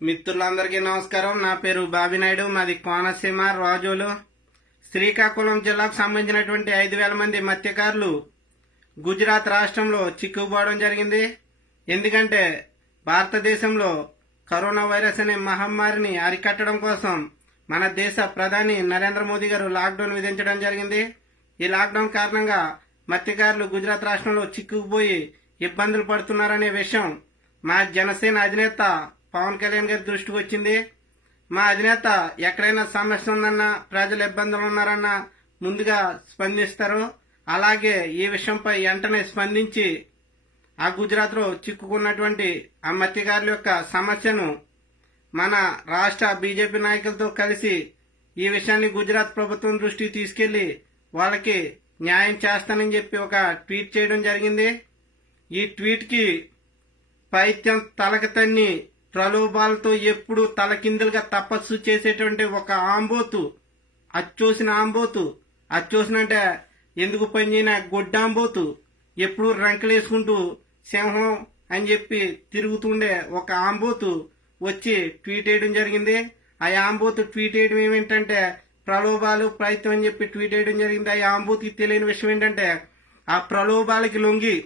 మిత్రులందరికీ నమస్కారం. నా పేరు బాబినాయుడు మాది కోనసీమ రాజోలు. శ్రీకాకుళం జిల్లాకు సంబంధించినటువంటి ఐదు వేల మంది మత్స్యకారులు గుజరాత్ రాష్ట్రంలో చిక్కుకుపోవడం జరిగింది. ఎందుకంటే భారతదేశంలో కరోనా వైరస్ అనే మహమ్మారిని అరికట్టడం కోసం మన దేశ ప్రధాని నరేంద్ర మోదీ గారు లాక్డౌన్ విధించడం జరిగింది. ఈ లాక్డౌన్ కారణంగా మత్స్యకారులు గుజరాత్ రాష్ట్రంలో చిక్కుకుపోయి ఇబ్బందులు పడుతున్నారనే విషయం మా జనసేన అధినేత పవన్ కళ్యాణ్ గారి దృష్టికి వచ్చింది. మా అధినేత ఎక్కడైనా సమస్య ఉందన్నా ప్రజలు ఇబ్బందులు ఉన్నారన్నా ముందుగా స్పందిస్తారు. అలాగే ఈ విషయంపై వెంటనే స్పందించి ఆ గుజరాత్లో చిక్కుకున్నటువంటి ఆ మత్స్యకారుల యొక్క సమస్యను మన రాష్ట్ర బీజేపీ నాయకులతో కలిసి ఈ విషయాన్ని గుజరాత్ ప్రభుత్వం దృష్టికి తీసుకెళ్ళి వాళ్ళకి న్యాయం చేస్తానని చెప్పి ఒక ట్వీట్ చేయడం జరిగింది. ఈ ట్వీట్కి పైత్యం తలకి తన్ని ప్రలోభాలతో ఎప్పుడు తలకిందులుగా తపస్సు చేసేటువంటి ఒక ఆంబోతు అచ్చోసిన ఆంబోతు. అచ్చోసిన అంటే ఎందుకు పనిచేయన గొడ్డాంబోతు ఎప్పుడు రంకలేసుకుంటూ సింహం అని చెప్పి తిరుగుతుండే ఒక ఆంబోతు వచ్చి ట్వీట్ వేయడం జరిగింది. ఆ ఆంబోతు ట్వీట్ వేయడం ఏమేంటంటే ప్రలోభాలు ప్రయత్నం అని చెప్పి ట్వీట్ వేయడం జరిగింది. ఆ ఆంబోతికి తెలియని విషయం ఏంటంటే ఆ ప్రలోభాలకి లొంగి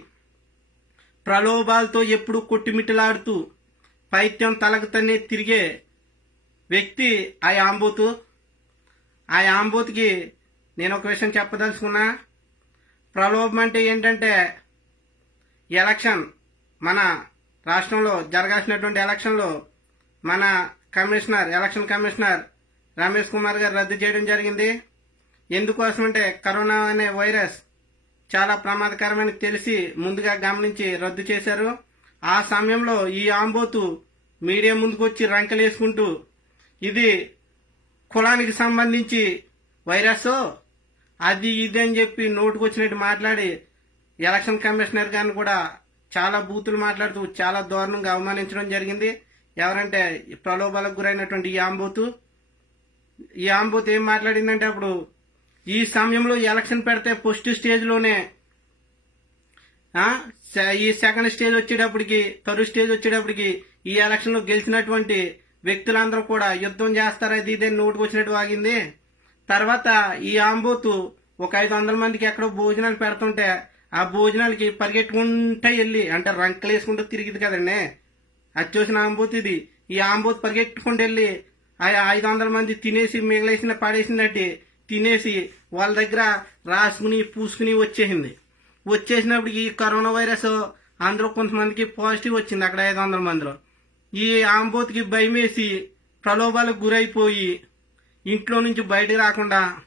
ప్రలోభాలతో ఎప్పుడు కొట్టిమిట్టలాడుతూ పైత్యం తలకు తిరిగే వ్యక్తి ఆ ఆంబోతు ఆ ఆంబోతుకి నేను ఒక విషయం చెప్పదలుచుకున్నా. ప్రలోభం అంటే ఏంటంటే ఎలక్షన్ మన రాష్ట్రంలో జరగాల్సినటువంటి ఎలక్షన్లో మన commissioner election commissioner Ramesh Kumar garu రద్దు చేయడం జరిగింది. ఎందుకోసం అంటే కరోనా అనే వైరస్ చాలా ప్రమాదకరమని తెలిసి ముందుగా గమనించి రద్దు చేశారు. ఆ సమయంలో ఈ ఆంబోతు మీడియా ముందుకు వచ్చి రంకలేసుకుంటూ ఇది కులానికి సంబంధించి వైరస్? అది ఇది అని చెప్పి నోటుకు వచ్చినట్టు మాట్లాడి ఎలక్షన్ కమిషనర్ గారిని కూడా చాలా బూతులు మాట్లాడుతూ చాలా దారుణంగా అవమానించడం జరిగింది. ఎవరంటే ప్రలోభాలకు గురైనటువంటి ఈ ఆంబోతు. ఈ ఆంబోతు ఏం మాట్లాడిందంటే అప్పుడు ఈ సమయంలో ఎలక్షన్ పెడితే ఫస్ట్ స్టేజ్లోనే ఈ సెకండ్ స్టేజ్ వచ్చేటప్పటికి థర్డ్ స్టేజ్ వచ్చేటప్పటికి ఈ ఎలక్షన్లో గెలిచినటువంటి వ్యక్తులందరూ కూడా యుద్ధం చేస్తారు? అది ఇదే నోటుకు వచ్చినట్టు వాగింది. తర్వాత ఈ ఆంబోతు ఒక ఐదు వందల మందికి ఎక్కడో భోజనాలు పెడుతుంటే ఆ భోజనాలకి పరిగెట్టుకుంటా వెళ్ళి అంటే రంకలు వేసుకుంటూ తిరిగింది కదండి. అది చూసిన ఆంబోతు ఇది. ఈ ఆంబోతు పరిగెట్టుకుంటూ వెళ్ళి ఆ ఐదు వందల మంది తినేసి మిగిలేసిన పడేసినట్టు తినేసి వాళ్ళ దగ్గర రాసుకుని పూసుకుని వచ్చేసింది. వచ్చేసినప్పుడు ఈ కరోనా వైరస్ అందులో కొంతమందికి పాజిటివ్ వచ్చింది అక్కడ ఐదు వందల మందిలో. ఈ ఆంబోతుకి భయమేసి ప్రలోభాలకు గురైపోయి ఇంట్లో నుంచి బయటకు రాకుండా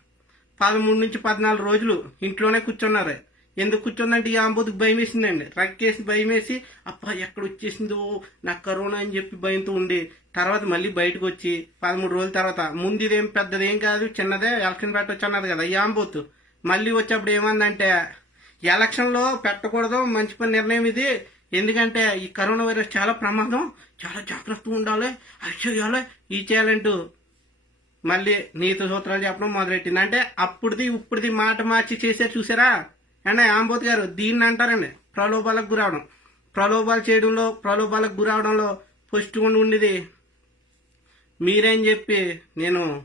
పదమూడు నుంచి పద్నాలుగు రోజులు ఇంట్లోనే కూర్చున్నారు. ఎందుకు కూర్చుందంటే ఈ ఆంబోతుకి భయం వేసిందండి రక్కేసి భయం వేసి అప్ప ఎక్కడ వచ్చేసిందో? నాకు కరోనా అని చెప్పి భయంతో ఉండి తర్వాత మళ్ళీ బయటకు వచ్చి పదమూడు రోజుల తర్వాత ముందు ఇదేం పెద్దదేం కాదు చిన్నదే ఎలక్షన్ పెట్టవచ్చు అన్నది కదా ఈ ఆంబోతు. మళ్ళీ వచ్చేప్పుడు ఏమందంటే ఎలక్షన్లో పెట్టకూడదు మంచి పని నిర్ణయం ఇది. ఎందుకంటే ఈ కరోనా వైరస్ చాలా ప్రమాదం చాలా జాగ్రత్తగా ఉండాలి అది చేయాలి ఈ చేయాలంటూ మళ్ళీ నీతి సూత్రాలు చెప్పడం మొదలెట్టింది. అంటే అప్పుడుది ఇప్పుడుది మాట మార్చి చేశారు చూసారా? అండి ఆంబోత్ గారు దీన్ని అంటారండి ప్రలోభాలకు గురవడం. ప్రలోభాలు చేయడంలో ప్రలోభాలకు గురవడంలో ఫస్ట్ ఉండి ఉండేది. మీరేం చెప్పి నేను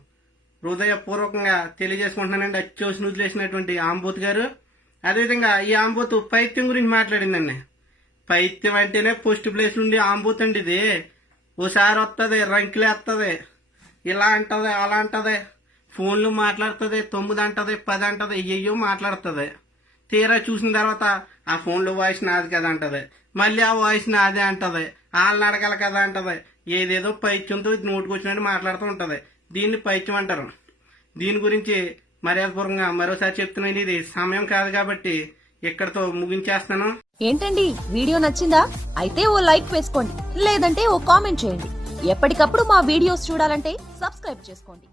హృదయపూర్వకంగా తెలియజేసుకుంటున్నానండి అత్యవసరం వదిలేసినటువంటి ఆంబోత్ గారు. అదేవిధంగా ఈ ఆంబోతు పైత్యం గురించి మాట్లాడిందండి పైత్యం అంటేనే ఫస్ట్ ప్లేస్ నుండి ఆంబోత్ అండి ఇది. ఓసారి వస్తుంది రంకిలేస్తుంది ఇలా అంటది అలా అంటది. ఫోన్లు మాట్లాడుతుంది తొమ్మిది అంటది పది అంటది అయ్యో మాట్లాడుతుంది. తీరా చూసిన తర్వాత ఆ ఫోన్లో వాయిస్ నాది కదా అంటది. మళ్ళీ ఆ వాయిస్ నాదే అంటది. వాళ్ళని అడగాలి కదా అంటది. ఏదేదో పైత్యంతో నోటుకు వచ్చినట్టు మాట్లాడుతూ ఉంటుంది. దీన్ని పైత్యం అంటారు. దీని గురించి మర్యాదపూర్వకంగా మరోసారి చెప్తున్నాను ఇది సమయం కాదు కాబట్టి ఇక్కడతో ముగించేస్తాను ఏంటండి? వీడియో నచ్చిందా? అయితే ఓ లైక్ వేసుకోండి లేదంటే ఓ కామెంట్ చేయండి. ఎప్పటికప్పుడు మా వీడియోస్ చూడాలంటే సబ్స్క్రైబ్ చేసుకోండి.